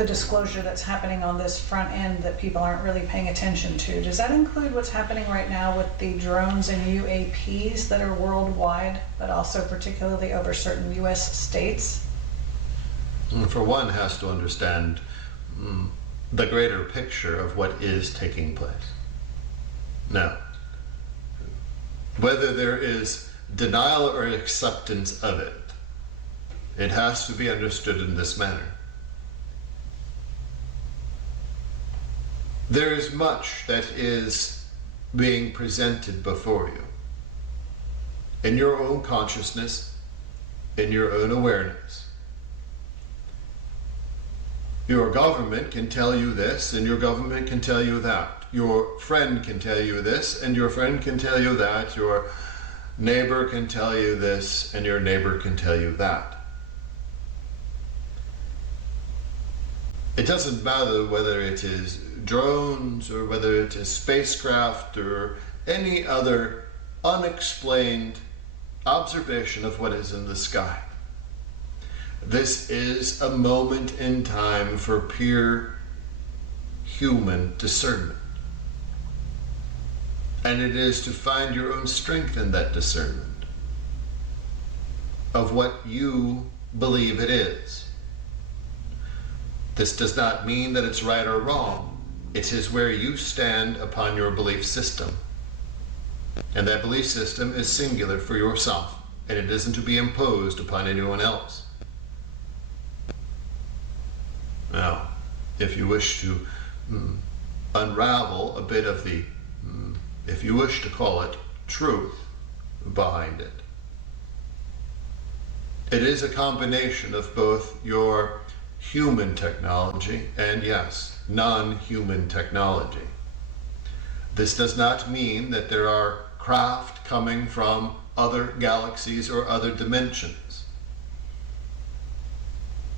the disclosure that's happening on this front end that people aren't really paying attention to, does that include what's happening right now with the drones and UAPs that are worldwide, but also particularly over certain US states? For one, has to understand the greater picture of what is taking place. Now, whether there is denial or acceptance of it, it has to be understood in this manner. There is much that is being presented before you in your own consciousness, in your own awareness. Your government can tell you this, and your government can tell you that. Your friend can tell you this, and your friend can tell you that. Your neighbor can tell you this, and your neighbor can tell you that. It doesn't matter whether it is drones or whether it is spacecraft or any other unexplained observation of what is in the sky. This is a moment in time for pure human discernment. And it is to find your own strength in that discernment of what you believe it is. This does not mean that it's right or wrong. It is where you stand upon your belief system. And that belief system is singular for yourself, and it isn't to be imposed upon anyone else. Now, if you wish to unravel a bit of the, if you wish to call it, truth behind it, it is a combination of both your human technology and, yes, non-human technology. This does not mean that there are craft coming from other galaxies or other dimensions.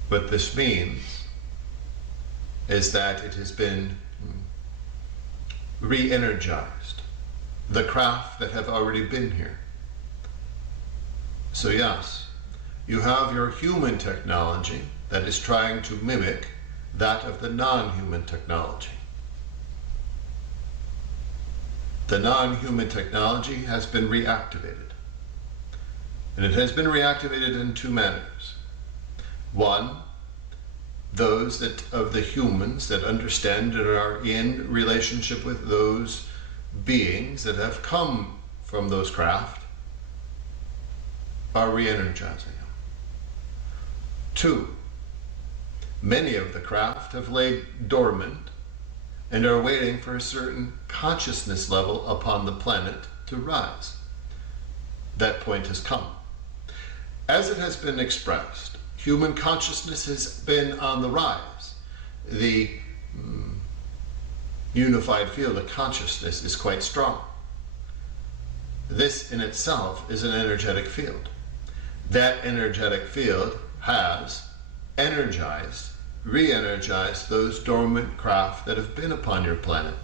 What this means is that it has been re-energized, the craft that have already been here. So yes, you have your human technology that is trying to mimic that of the non-human technology. The non-human technology has been reactivated. And it has been reactivated in two manners. One, those that of the humans that understand and are in relationship with those beings that have come from those craft are re-energizing them. Two, many of the craft have laid dormant and are waiting for a certain consciousness level upon the planet to rise. That point has come. As it has been expressed, human consciousness has been on the rise. The unified field of consciousness is quite strong. This in itself is an energetic field. That energetic field has energized, re-energized those dormant craft that have been upon your planet.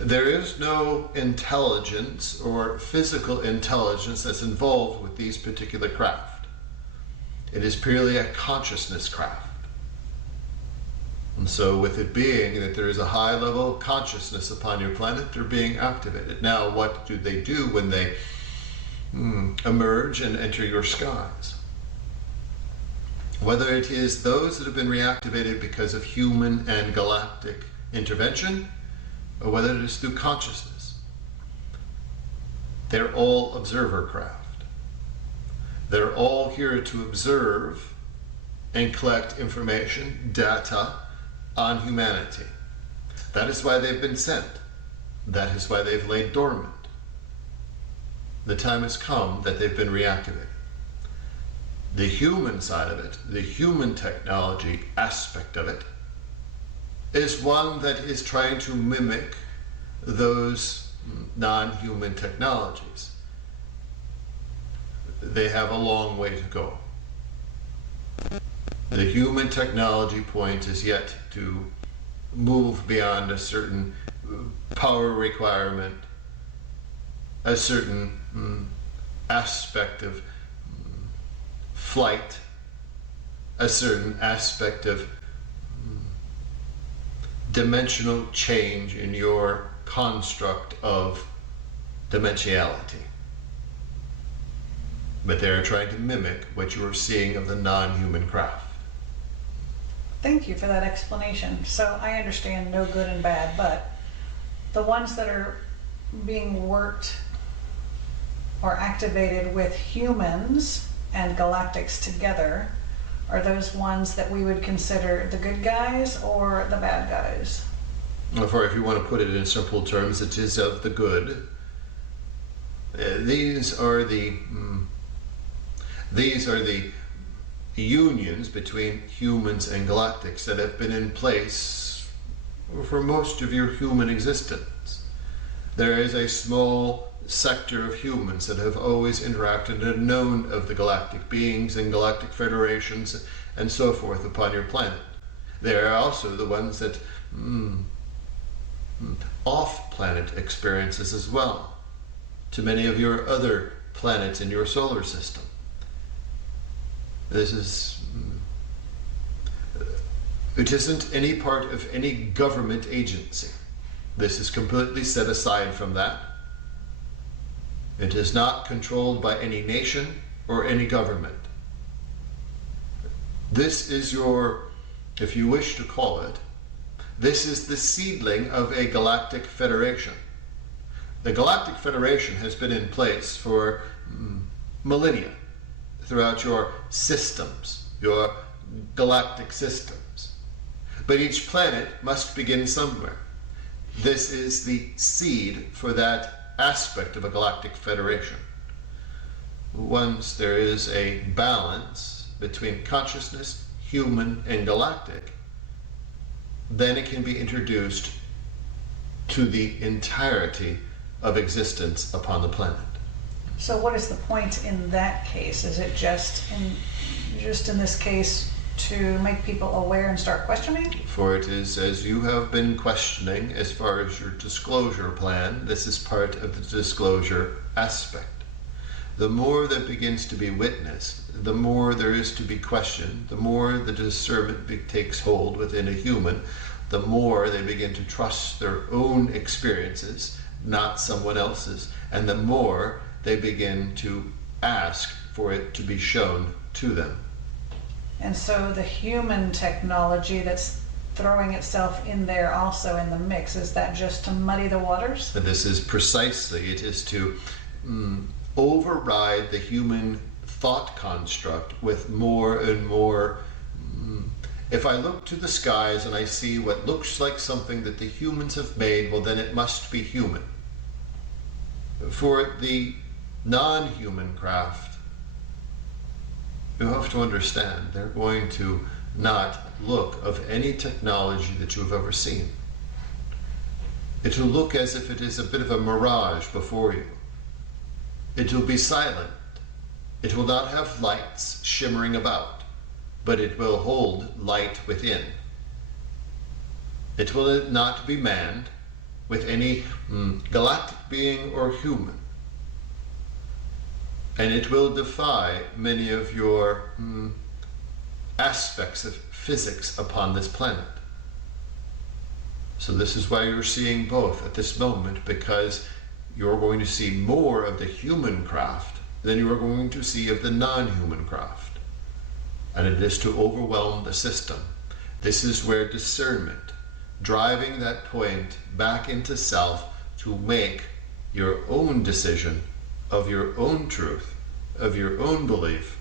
There is no intelligence or physical intelligence that's involved with these particular craft. It is purely a consciousness craft. And so with it being that there is a high level of consciousness upon your planet, they're being activated. Now, what do they do when they emerge and enter your skies? Whether it is those that have been reactivated because of human and galactic intervention, or whether it is through consciousness, they're all observer craft. They're all here to observe and collect information, data on humanity. That is why they've been sent. That is why they've laid dormant. The time has come that they've been reactivated. The human side of it, the human technology aspect of it, is one that is trying to mimic those non-human technologies. They have a long way to go. The human technology point is yet to move beyond a certain power requirement, a certain aspect of flight, a certain aspect of dimensional change in your construct of dimensionality. But they're trying to mimic what you are seeing of the non-human craft. Thank you for that explanation. So I understand no good and bad, but the ones that are being worked or activated with humans and galactics together, are those ones that we would consider the good guys or the bad guys? For if you want to put it in simple terms, it is of the good. These are the unions between humans and galactics that have been in place for most of your human existence. There is a small sector of humans that have always interacted and known of the galactic beings and galactic federations and so forth upon your planet. They are also the ones that off-planet experiences as well to many of your other planets in your solar system. This is, it isn't any part of any government agency. This is completely set aside from that. It is not controlled by any nation or any government. This is your, if you wish to call it, this is the seedling of a Galactic Federation. The Galactic Federation has been in place for millennia throughout your systems, your galactic systems. But each planet must begin somewhere. This is the seed for that aspect of a Galactic Federation. Once there is a balance between consciousness, human, and galactic, then it can be introduced to the entirety of existence upon the planet. So what is the point in that case? Is it just in this case to make people aware and start questioning? For it is, as you have been questioning as far as your disclosure plan, this is part of the disclosure aspect. The more that begins to be witnessed, the more there is to be questioned, the more the discernment takes hold within a human, the more they begin to trust their own experiences, not someone else's, and the more they begin to ask for it to be shown to them. And so the human technology that's throwing itself in there also in the mix, is that just to muddy the waters? And this is precisely, it is to override the human thought construct with more and more. If I look to the skies and I see what looks like something that the humans have made, well then it must be human. For the non-human craft, you have to understand, they're going to not look of any technology that you've ever seen. It will look as if it is a bit of a mirage before you. It will be silent. It will not have lights shimmering about, but it will hold light within. It will not be manned with any galactic being or human. And it will defy many of your aspects of physics upon this planet. So this is why you're seeing both at this moment, because you're going to see more of the human craft than you are going to see of the non-human craft. And it is to overwhelm the system. This is where discernment, driving that point back into self to make your own decision of your own truth, of your own belief,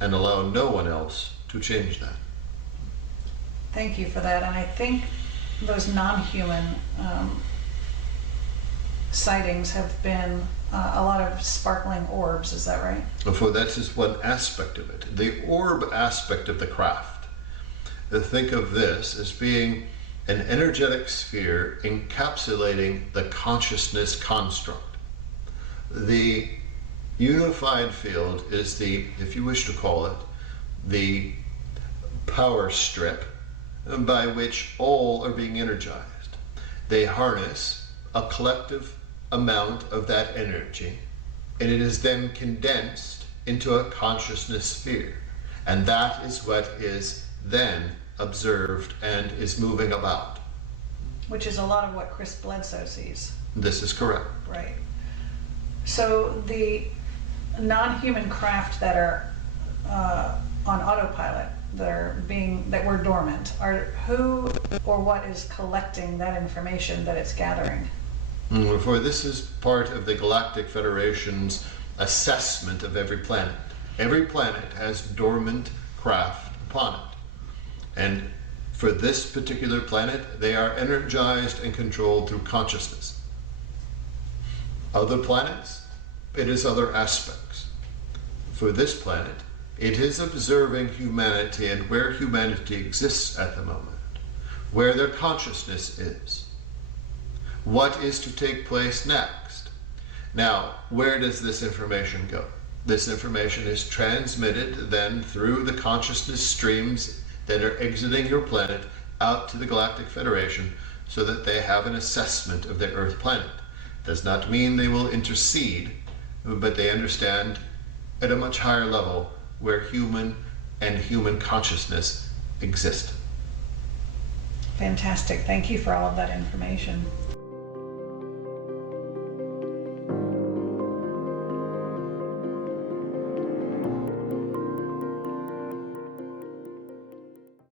and allow no one else to change that. Thank you for that. And I think those non-human sightings have been a lot of sparkling orbs, is that right? For that is one aspect of it. The orb aspect of the craft. Think of this as being an energetic sphere encapsulating the consciousness construct. The unified field is the, if you wish to call it, the power strip by which all are being energized. They harness a collective amount of that energy, and it is then condensed into a consciousness sphere. And that is what is then observed and is moving about. Which is a lot of what Chris Bledsoe sees, This is correct. right? So the non-human craft that are on autopilot, that were dormant, are who or what is collecting that information that it's gathering? For this is part of the Galactic Federation's assessment of every planet. Every planet has dormant craft upon it. And for this particular planet, they are energized and controlled through consciousness. Other planets, it is other aspects. For this planet, it is observing humanity and where humanity exists at the moment, where their consciousness is, what is to take place next. Now, where does this information go? This information is transmitted then through the consciousness streams that are exiting your planet out to the Galactic Federation so that they have an assessment of their Earth planet. Does not mean they will intercede, but they understand at a much higher level where human and human consciousness exist. Fantastic. Thank you for all of that information.